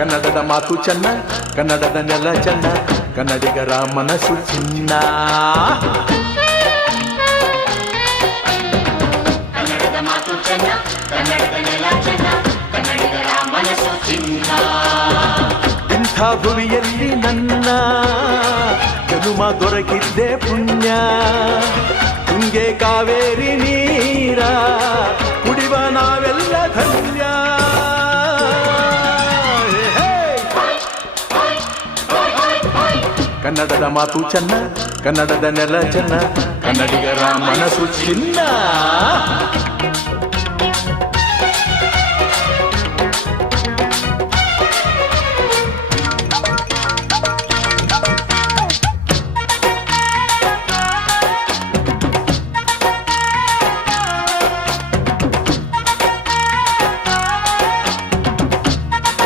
ಕನ್ನಡದ ಮಾತು ಚೆನ್ನ, ಕನ್ನಡದ ನೆಲ ಚೆನ್ನ, ಕನ್ನಡಿಗರ ಮನಸ್ಸು ಚಿನ್ನ. ಕನ್ನಡದ ಮಾತು ಚೆನ್ನ, ಕನ್ನಡದ ನೆಲ ಚೆನ್ನ, ಕನ್ನಡಿಗರ ಮನಸ್ಸು ಚಿನ್ನ. ಇಂಥ ಭುವಿಯಲ್ಲಿ ನನ್ನ ಜನುಮ ದೊರಕಿದ್ದೆ ಪುಣ್ಯ. ತುಂಗೆ ಕಾವೇರಿ ನೀರ ಕುಡಿವ ನಾವೆಲ್ಲ ಧನ್ಯ. ಕನ್ನಡದ ಮಾತು ಚೆನ್ನ, ಕನ್ನಡದ ನೆಲ ಚೆನ್ನ, ಕನ್ನಡಿಗರ ಮನಸ್ಸು ಚಿನ್ನ.